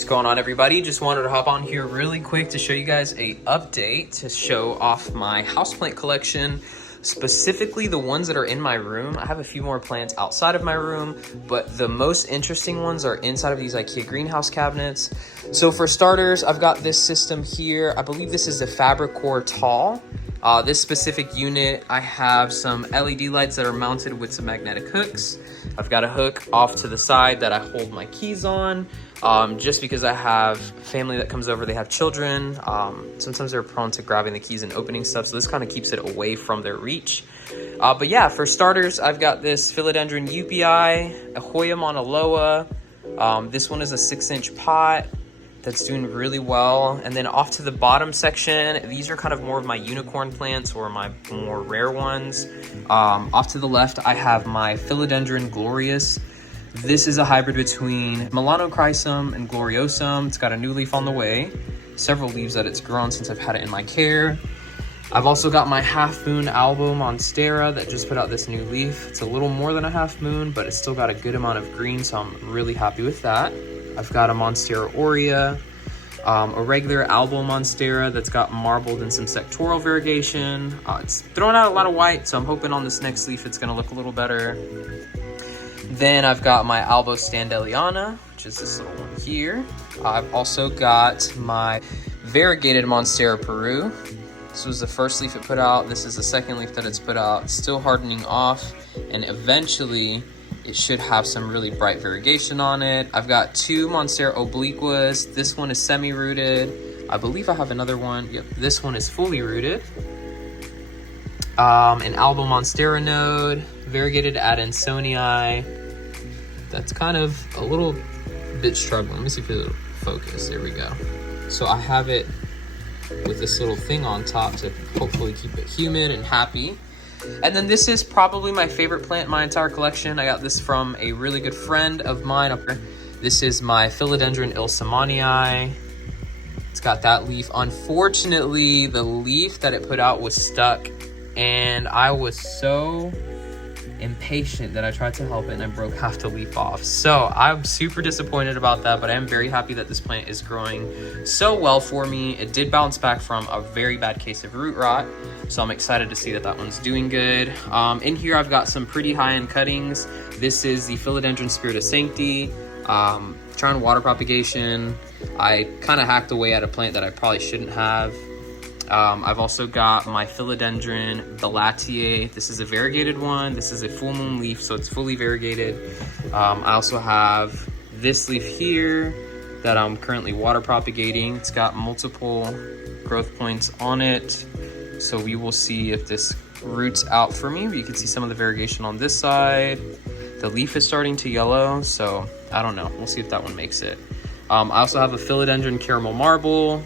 What's going on, everybody? Just wanted to hop on here really quick to show you guys a update to show off my houseplant collection, specifically the ones that are in my room. I have a few more plants outside of my room, but the most interesting ones are inside of these IKEA greenhouse cabinets. So for starters, I've got this system here. I believe this is a Fabricore Tall. This specific unit, I have some LED lights that are mounted with some magnetic hooks. I've got a hook off to the side that I hold my keys on. Just because I have family that comes over, they have children. Sometimes they're prone to grabbing the keys and opening stuff, so this kind of keeps it away from their reach. But yeah, for starters, I've got this philodendron UPI, a Hoya Monaloa. This one is a 6-inch pot that's doing really well. And then off to the bottom section, these are kind of more of my unicorn plants or my more rare ones. Off to the left, I have my philodendron glorious. This is a hybrid between Melanochrysum and Gloriosum. It's got a new leaf on the way, several leaves that it's grown since I've had it in my care. I've also got my half moon albo Monstera that just put out this new leaf. It's a little more than a half moon, but it's still got a good amount of green, so I'm really happy with that. I've got a Monstera aurea, a regular albo Monstera that's got marbled and some sectoral variegation. It's throwing out a lot of white, so I'm hoping on this next leaf it's gonna look a little better. Then I've got my Albo Standeliana, which is this little one here. I've also got my variegated Monstera Peru. This was the first leaf it put out. This is the second leaf that it's put out. It's still hardening off, and eventually it should have some really bright variegation on it. I've got two Monstera Obliquas. This one is semi-rooted. I believe I have another one. Yep, this one is fully rooted. An Albo Monstera node, variegated Adansonii. That's kind of a little bit struggling. Let me see if it'll focus. There we go. So I have it with this little thing on top to hopefully keep it humid and happy. And then this is probably my favorite plant in my entire collection. I got this from a really good friend of mine up here. This is my philodendron ilsamanii. It's got that leaf. Unfortunately, the leaf that it put out was stuck, and I was so impatient that I tried to help it and I broke half the leaf off. So I'm super disappointed about that, but I am very happy that this plant is growing so well for me. It did bounce back from a very bad case of root rot, so I'm excited to see that that one's doing good. In here I've got some pretty high-end cuttings. This is the philodendron Spirit of Sanctity. Trying water propagation. I kind of hacked away at a plant that I probably shouldn't have. I've also got my philodendron Bellatier. This is a variegated one. This is a full moon leaf, so it's fully variegated. I also have this leaf here that I'm currently water propagating. It's got multiple growth points on it, so we will see if this roots out for me. You can see some of the variegation on this side. The leaf is starting to yellow, so I don't know. We'll see if that one makes it. I also have a philodendron caramel marble,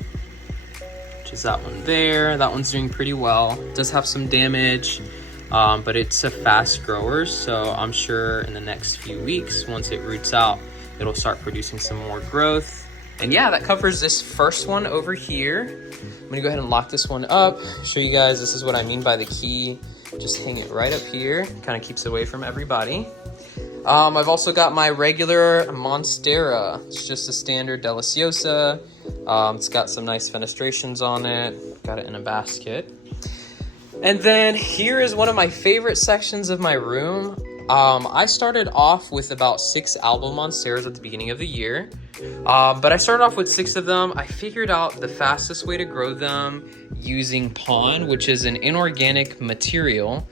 which is that one there. That one's doing pretty well. It does have some damage, but it's a fast grower, so I'm sure in the next few weeks, once it roots out, it'll start producing some more growth. And yeah, that covers this first one over here. I'm gonna go ahead and lock this one up, show you guys this is what I mean by the key. Just hang it right up here, kind of keeps it away from everybody. I've also got my regular Monstera. It's just a standard Deliciosa. It's got some nice fenestrations on it. Got it in a basket. And then here is one of my favorite sections of my room. I started off with about 6 Albo Monsteras at the beginning of the year. But I started off with 6 of them. I figured out the fastest way to grow them using pon, which is an inorganic material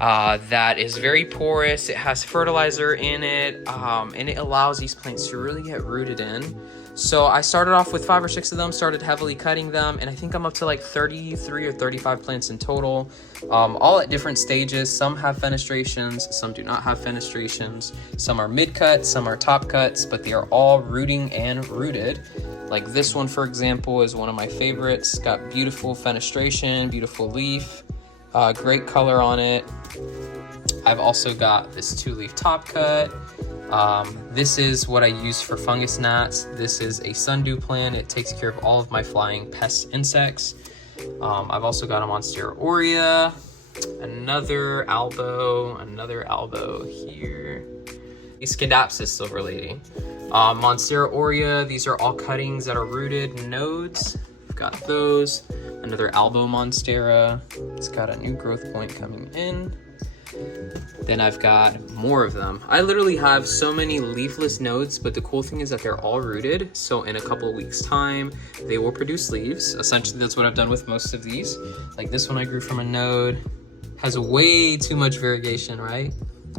that is very porous. It has fertilizer in it, and it allows these plants to really get rooted in. So I started off with 5 or 6 of them, started heavily cutting them, and I think I'm up to like 33 or 35 plants in total, all at different stages. Some have fenestrations, some do not have fenestrations. Some are mid-cut, some are top cuts, but they are all rooting and rooted. Like this one, for example, is one of my favorites. Got beautiful fenestration, beautiful leaf, great color on it. I've also got this 2-leaf top cut. This is what I use for fungus gnats. This is a sundew plant. It takes care of all of my flying pest insects. I've also got a Monstera aurea, another albo here. Scadapsis silver lady. Monstera aurea, these are all cuttings that are rooted nodes. I've got those. Another Albo Monstera. It's got a new growth point coming in. Then I've got more of them. I literally have so many leafless nodes, but the cool thing is that they're all rooted. So in a couple of weeks time, they will produce leaves. Essentially, that's what I've done with most of these. Like this one I grew from a node. Has way too much variegation, right?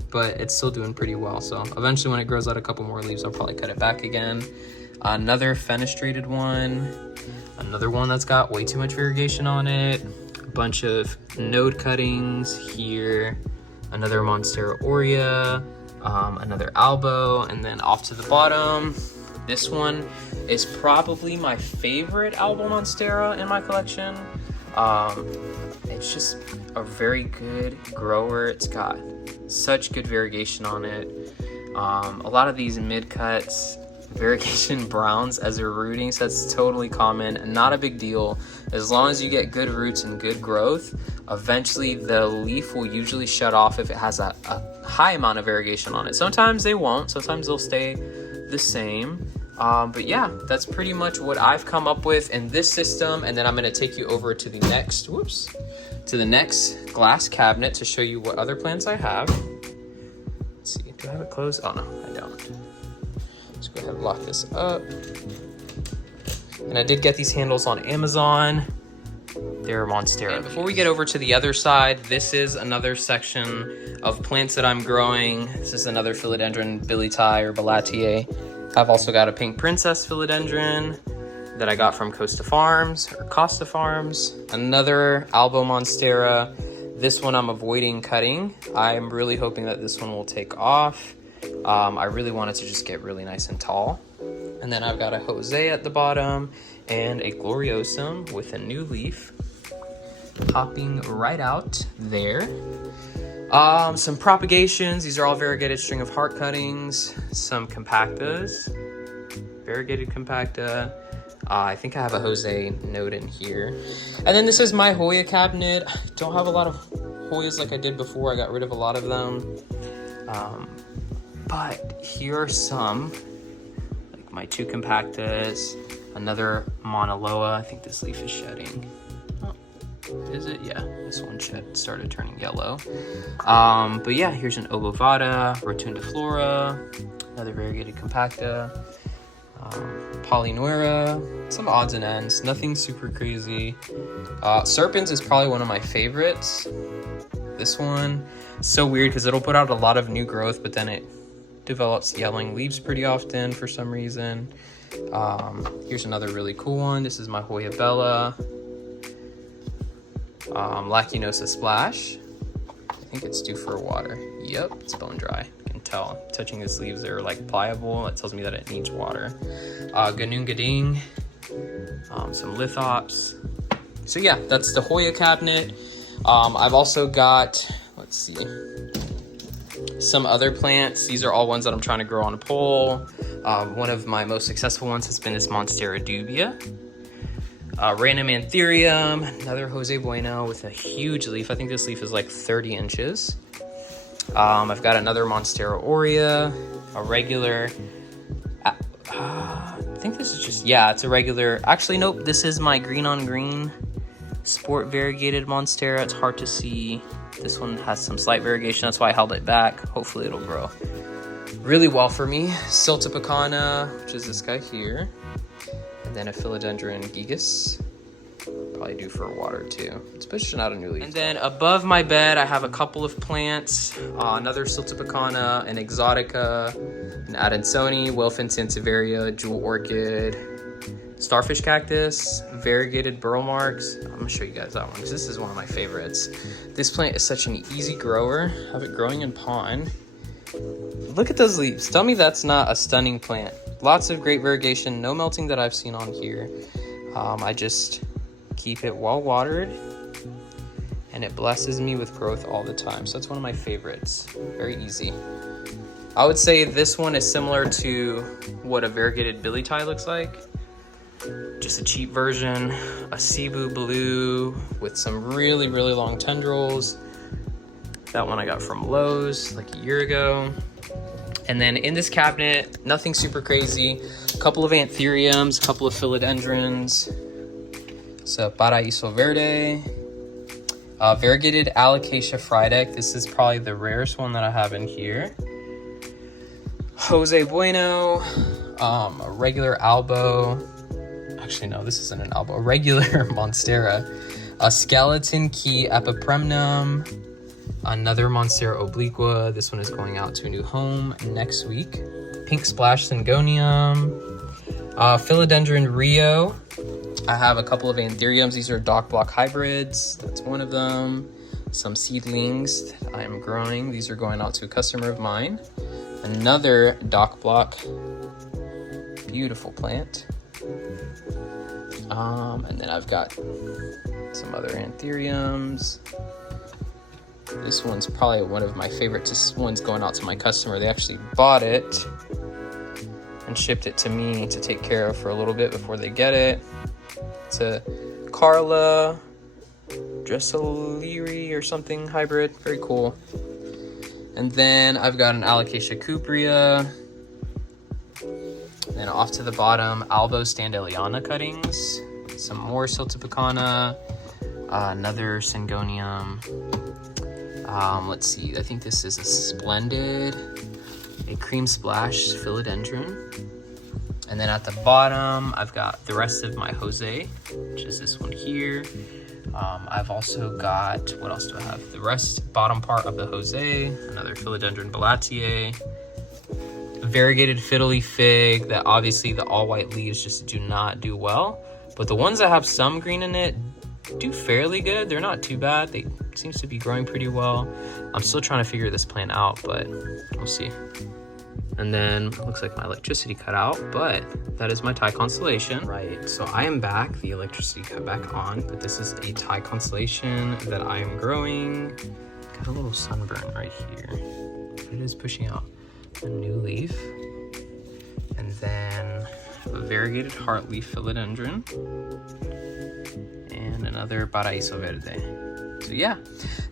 But it's still doing pretty well. So eventually when it grows out a couple more leaves, I'll probably cut it back again. Another fenestrated one. Another one that's got way too much variegation on it. A bunch of node cuttings here. Another Monstera aurea, another Albo, and then off to the bottom, this one is probably my favorite Albo Monstera in my collection. It's just a very good grower. It's got such good variegation on it. A lot of these mid-cuts, variegation browns as they're rooting, so that's totally common and not a big deal. As long as you get good roots and good growth, eventually the leaf will usually shut off if it has a high amount of variegation on it. Sometimes they won't, sometimes they'll stay the same. But yeah, that's pretty much what I've come up with in this system. And then I'm gonna take you over to the next, to the next glass cabinet to show you what other plants I have. Let's see, do I have it closed? Oh no, I don't. Let's go ahead and lock this up. And I did get these handles on Amazon. They're Monstera. And before we get over to the other side, this is another section of plants that I'm growing. This is another philodendron billeti or billetiae. I've also got a pink princess philodendron that I got from Costa Farms. Another Albo Monstera. This one I'm avoiding cutting. I'm really hoping that this one will take off. I really want it to just get really nice and tall. And then I've got a Jose at the bottom and a Gloriosum with a new leaf popping right out there. Some propagations. These are all variegated string of heart cuttings. Some compactas, variegated compacta. I think I have a Jose node in here. And then this is my Hoya cabinet. I don't have a lot of Hoyas like I did before. I got rid of a lot of them. But here are some, like my two compactas, another Monaloa. I think this leaf is shedding. Oh, is it? Yeah, this one started turning yellow. But yeah, here's an Obovata, Rotundiflora, another variegated compacta, Polynuera, some odds and ends, nothing super crazy. Serpens is probably one of my favorites. This one, so weird because it'll put out a lot of new growth, but then it develops yellowing leaves pretty often for some reason. Here's another really cool one. This is my Hoya Bella. Lacinosa Splash. I think it's due for water. Yep, it's bone dry. You can tell. Touching its leaves, they're like pliable. That tells me that it needs water. Ganungading. Some Lithops. So yeah, that's the Hoya cabinet. I've also got, let's see, some other plants. These are all ones that I'm trying to grow on a pole. One of my most successful ones has been this Monstera dubia. Random Anthurium, another Jose Bueno with a huge leaf. I think this leaf is like 30 inches. I've got another Monstera aurea, a regular, I think this is just, yeah, it's a regular, actually nope, this is my green on green sport variegated Monstera. It's hard to see. This one has some slight variegation, that's why I held it back. Hopefully it'll grow really well for me. Siltepecana, which is this guy here. And then a Philodendron gigas. Probably due for water too. It's pushing out a new leaf. And then above my bed, I have a couple of plants. Another Siltepecana, an Exotica, an Adansoni, Wilfin Sansevieria, Jewel Orchid, Starfish Cactus, Variegated Burl Marks. I'm gonna show you guys that one because this is one of my favorites. This plant is such an easy grower. I have it growing in pond. Look at those leaves. Tell me that's not a stunning plant. Lots of great variegation, no melting that I've seen on here. I just keep it well watered and it blesses me with growth all the time. So that's one of my favorites. Very easy. I would say this one is similar to what a variegated billeti looks like. Just a cheap version, a Cebu blue with some really, really long tendrils. That one I got from Lowe's like a year ago. And then in this cabinet, nothing super crazy. A couple of anthuriums, a couple of philodendrons. So Paraíso Verde. Variegated Alocasia Frydek. This is probably the rarest one that I have in here. Jose Bueno. A regular Albo. Actually, no, this isn't an Albo. A regular Monstera. A Skeleton Key Epipremnum. Another Monstera obliqua. This one is going out to a new home next week. Pink Splash Syngonium. Philodendron Rio. I have a couple of anthuriums. These are dock block hybrids. That's one of them. Some seedlings that I am growing. These are going out to a customer of mine. Another dock block. Beautiful plant. And then I've got some other anthuriums. This one's probably one of my favorite ones going out to my customer. They actually bought it and shipped it to me to take care of for a little bit before they get it. It's a Carla Dresseleri or something hybrid. Very cool. And then I've got an Alocasia cuprea. Then off to the bottom, Albo Standeliana cuttings. Some more Siltepecana. Another Syngonium. Let's see, I think this is a Splendid, a Cream Splash Philodendron. And then at the bottom, I've got the rest of my Jose, which is this one here. I've also got, what else do I have? The bottom part of the Jose, another Philodendron Bellatier, variegated fiddly fig that obviously the all white leaves just do not do well. But the ones that have some green in it do fairly good. They're not too bad. They seems to be growing pretty well. I'm still trying to figure this plant out, but we'll see. And then it looks like my electricity cut out, but that is my Thai constellation. Right, so I am back. The electricity cut back on, but this is a Thai constellation that I am growing. Got a little sunburn right here. It is pushing out a new leaf. And then a variegated heartleaf philodendron. And another Paraíso Verde. So yeah,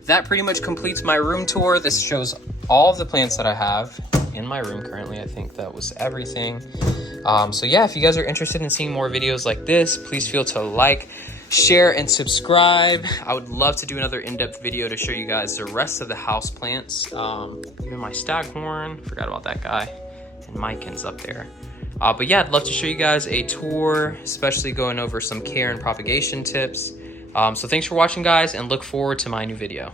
that pretty much completes my room tour. This shows all of the plants that I have in my room currently. I think that was everything. So yeah, if you guys are interested in seeing more videos like this, please feel to like, share, and subscribe. I would love to do another in-depth video to show you guys the rest of the house plants. Even my staghorn, forgot about that guy, and Mykin's up there. But yeah, I'd love to show you guys a tour, especially going over some care and propagation tips. So thanks for watching, guys, and look forward to my new video.